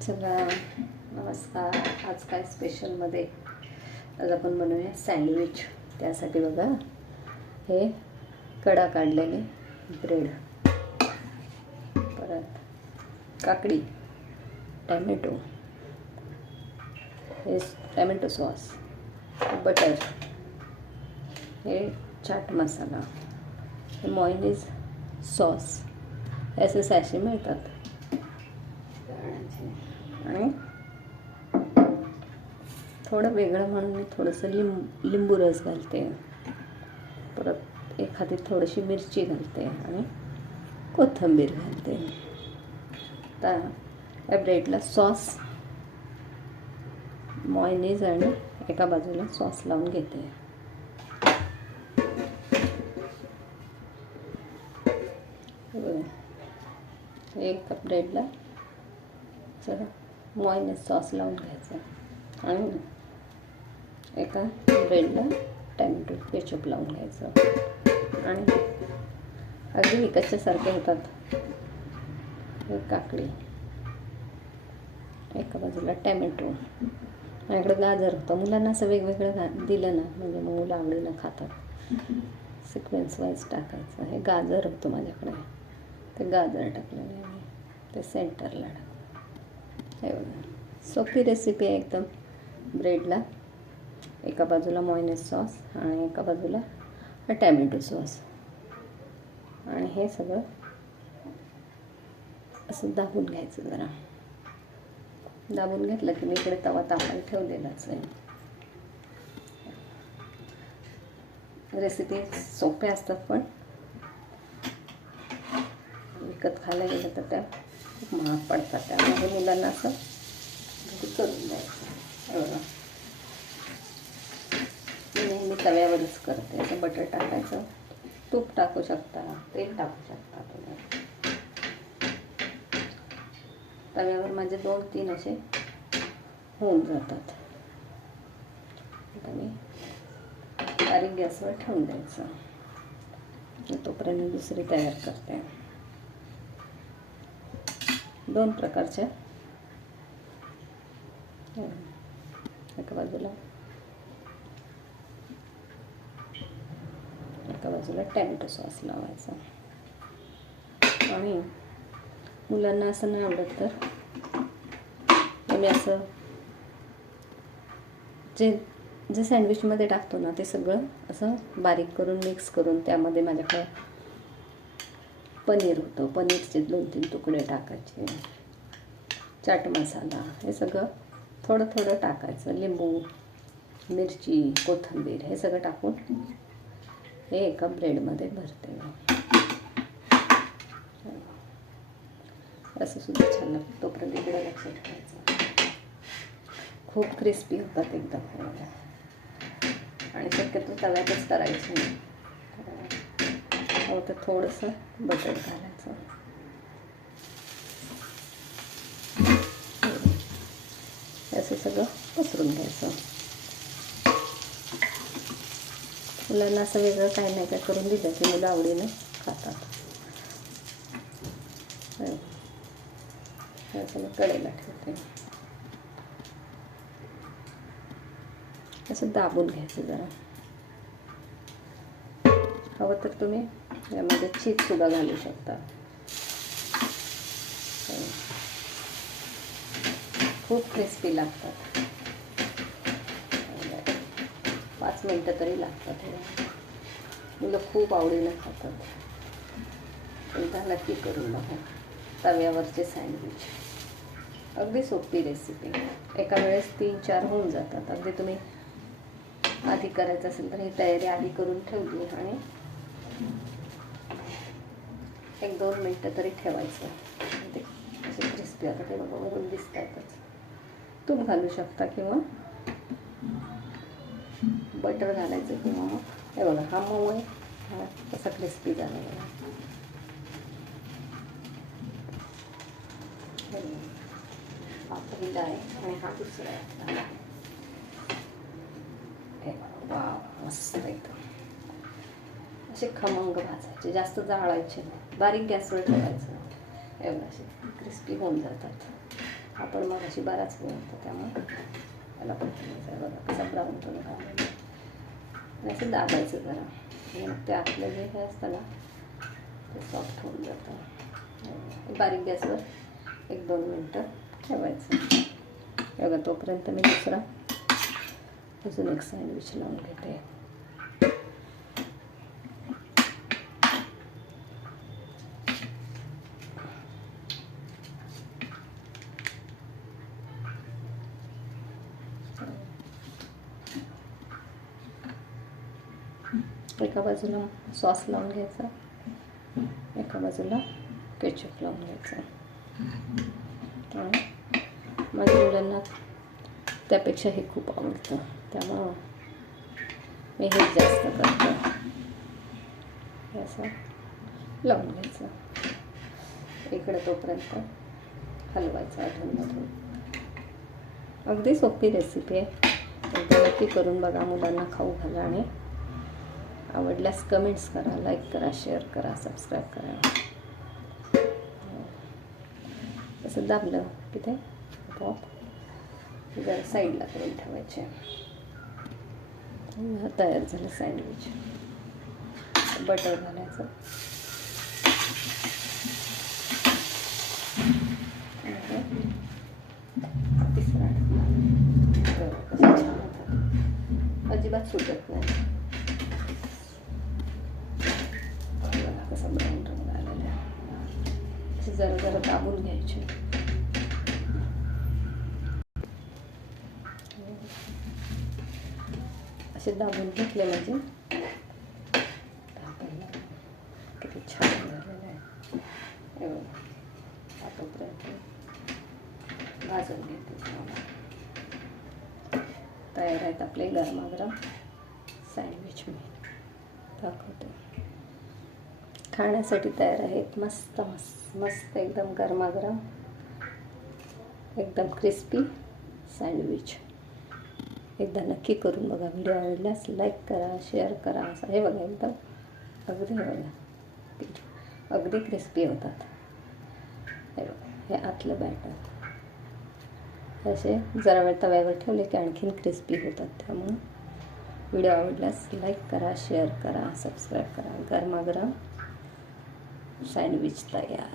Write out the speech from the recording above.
चला नमस्कार. आज काय स्पेशलमध्ये आज आपण बनवूया सँडविच. त्यासाठी बघा हे कडा काढलेले ब्रेड, परत काकडी, टॅमॅटो, हे टॅमॅटो सॉस, बटर, हे चाट मसाला, हे मॉयनीज सॉस, असे सॅशे मिळतात. आणि थोडं वेगळं म्हणून मी थोडंसं लिंबू रस घालते, परत एखादी थोडीशी मिरची घालते आणि कोथिंबीर घालते. आता या ब्रेडला सॉस, मॉयनीज आणि एका बाजूला सॉस लावून घेते. एक कप ब्रेडला जरा मॉयनीज सॉस लावून घ्यायचं आणि एका ब्रेडला टॅमॅटो केचप लावून घ्यायचं आणि अगदी विकतच्यासारखे होतात. हे काकडी, एका बाजूला टॅमॅटो, माझ्याकडे गाजर होतं. मुलांना असं वेगवेगळं दिलं ना म्हणजे मग मुलं आवडीनं खातात. सिक्वेन्स वाईज टाकायचं. हे गाजर होतं माझ्याकडे, ते गाजर टाकलेलं आहे, ते सेंटरला टाकलं. हे बघा, सोपी रेसिपी आहे एकदम. ब्रेडला एका बाजूला मॉयनीज सॉस आणि एका बाजूला टॅमॅटो सॉस, आणि हे सगळं असं दाबून घ्यायचं. जरा दाबून घेतलं की मी इकडे तवा तापायला ठेवलेलाच आहे. रेसिपी सोप्या असतात, पण विकत खायला गेलं तर त्या खूप महाग पडतात. त्यामुळे मुलांना असं करून द्यायचं. मी नेहमी तव्यावरच करते. असं बटर टाकायचं, तूप टाकू शकता, तेल टाकू शकता तुम्ही. तव्यावर माझे 2-3 असे होऊन जातात. आता मी बारीक गॅसवर ठेवून द्यायचं. तोपर्यंत दुसरी तयार करते. 2 प्रकारच्या, एका बाजूला टॅमॅटो सॉस लावायचा. आणि मुलांना असं नाही आवडत तर मी असं जे सँडविचमध्ये टाकतो ना ते सगळं असं बारीक करून मिक्स करून त्यामध्ये माझ्याकडे पनीर होतं. पनीरचे 2-3 तुकडे टाकायचे, चाट मसाला, हे सगळं थोडं थोडं टाकायचं. लिंबू, मिरची, कोथिंबीर, हे सगळं टाकून हे एका ब्रेडमध्ये भरते. असं सुद्धा छान लागतं. तोपर्यंत इकडे लक्ष ठेवायचं. खूप क्रिस्पी होतात एकदम. आणि शक्यतो तव्यातच करायचं नाही, तर थोडंसं बटर घालायचं. असं सगळं पसरून घ्यायचं. मुलांना असं वेगळं काही नाही काय करून दिलं की मुलं आवडीनं खातात. असं कडेला ठेवते. असं दाबून घ्यायचं जरा. हवं तर तुम्ही यामध्ये चीजसुद्धा घालू शकता. खूप क्रिस्पी लागतात. 5 मिनटं तरी लागतात. मुलं खूप आवडीनं खातात. एकदा नक्की करून बघा तव्यावरचे सँडविच. अगदी सोपी रेसिपी. एका वेळेस 3-4 होऊन जातात. अगदी तुम्ही आधी करायचं असेल तर ही तयारी आधी करून ठेवली आणि 1-2 मिनटं तरी ठेवायचं. ते असे क्रिस्पी आता ते बघा वरून दिसतातच. तूप घालू शकता किंवा बटर घालायचं किंवा मग हे बघा हा मऊ आहे, हा कसा क्रिस्पी झालेला आहे. हा पहिला आहे आणि हा दुसरा आहे. वा, मस्त एकदम. असे खमंग भाजायचे, जास्त जाळायचे नाही, बारीक गॅसवर ठेवायचं. एवढं असे क्रिस्पी होऊन जातात. आपण मग अशी बराच वेळ होतो, त्यामुळे त्याला पटकन आहे बघा कसा ब्राऊन कलर आलेला आणि असं दाबायचं जरा आणि मग ते आतलं जे हे असतं ना ते सॉफ्ट होऊन जातं. बारीक गॅसवर 1-2 मिनटं ठेवायचं. बघा तोपर्यंत मी दुसरा अजून एक सँडविच लावून घेते. एका बाजूला सॉस लावून घ्यायचा, एका बाजूला केचप लावून घ्यायचं. माझ्या मुलांना त्यापेक्षा हे खूप आवडतं, त्यामुळं मी हेच जास्त करते. हे असं लावून घ्यायचं. इकडे तोपर्यंत हलवायचं अधूनमधून. अगदी सोपी रेसिपी आहे, एकदा नक्की करून बघा, मुलांना खाऊ घाला आणि आवडल्यास कमेंट्स करा, लाईक करा, शेअर करा, सबस्क्राईब करा. असं दाबलं की ते जरा साईडला करून ठेवायचे. तयार झालं सँडविच. बटर घालायचं, तिसरा कसं छान होतं, अजिबात सुटत नाही. कसा ब्राऊन रंग आलेला आहे, जरा जरा दाबून घ्यायचे. असे दाबून घेतले म्हणजे किती छान झालेलं आहे. हे बघा तोपर्यंत भाजून घेते. तयार आहेत आपले गरमागरम सँडविच. मी दाखवते, खाण्यासाठी तयार आहेत. मस्त मस्त मस्त एकदम गरमागरम, एकदम क्रिस्पी सँडविच. एकदा नक्की करून बघा. व्हिडिओ आवडल्यास लाईक करा, शेअर करा. असं हे बघा एकदम अगदी हे बघा अगदी क्रिस्पी होतात. हे बघा हे आतलं बॅटर असे जरा वेळ तव्यावर ठेवले की आणखीन क्रिस्पी होतात. त्यामुळं व्हिडिओ आवडल्यास लाईक करा, शेअर करा, सबस्क्राईब करा. गरमागरम सँडविच तयार.